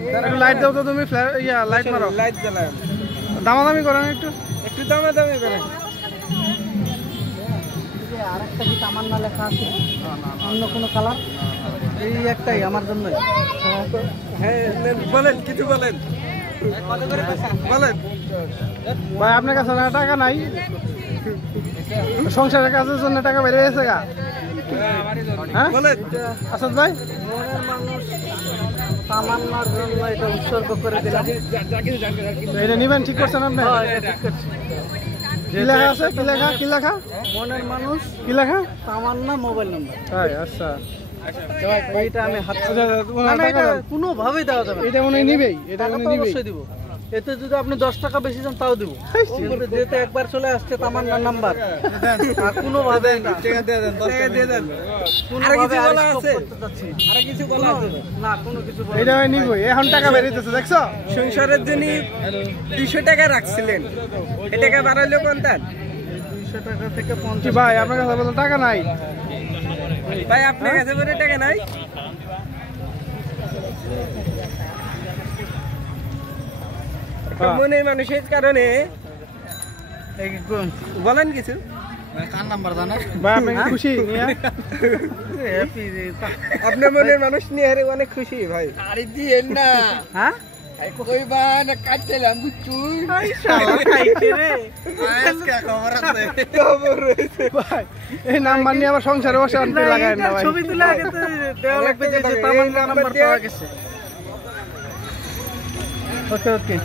একটু লাইট দাও তো তুমি, ইয়া লাইট মারো। লাইট জ্বালায় দামাদামি করেন একটু, একটু দামাদামি করেন। আরেকটা কি তামান্না লেখা আছে, অন্য কোনো কালার? এই একটাই আমার জন্য। হ্যাঁ বলেন, কিছু বলেন বলেন। ভাই আপনার কাছে টাকা নাই? সংসারের কাজের জন্য টাকা বেড়ে গেছে গা? হ্যাঁ বলেন আসাদ ভাই। মনের মানুষ তামান্নার জন্য এটা উৎসর্গ করে দিলাম। এটা নিবেন, ঠিক করছেন আপনি? কি লেখা আছে? কি লেখা? কি লেখা? মনের মানুষ কি লেখা? তামান্না মোবাইল নাম্বার। তাই? আচ্ছা এইটা আমি হাত টাকা কোনোভাবেই দেওয়া যাবে না। এটা মনে হয় নিবেই, এটা টাকা মনে তো হয় নিবেই। অবশ্যই দিব। এতে যদি আপনি 10 টাকা বেশি চান তাও দিব, কিন্তু যেহেতু একবার চলে আসছে তামান্নার নাম্বার, আর কোনোভাবে টাকা দিয়ে দেন, টাকা দিয়ে দেন। কোনোভাবে আর কিছু বলা আর আছে? করতে চাচ্ছি না। আর কিছু বলা আছে? না, কোনো কিছু বলা এটা আমি নিবই। এখন টাকা বেরিয়েছে দেখছো? সংসারের জন্য 200 টাকা রাখছিলেন, এই টাকা বাড়াইলো কোনটা? 200 টাকা থেকে কি 50 ভাই আপনার কাছে বলতে টাকা নাই? ভাই আপনার কাছে বলে টাকা নাই? মনের মানুষের কারণে বলেন কিছু। কার নাম্বার জানেন? ভাই আপনি কি খুশি নিয়া? হ্যাপি আপনার মনের মানুষ নিয়ে অনেক খুশি ভাই। আরে দিয়েন না, হ্যাঁ কইবান কাটলাম বুঝুই। ভাই এই নাম্বার নিয়ে আবার সংসারে বসে আনতে লাগায় না ভাই। ছবি তুলে আগে তো দেওয়া লাগবে যে তামান্না নাম্বার পাওয়া গেছে। ওকে ওকে।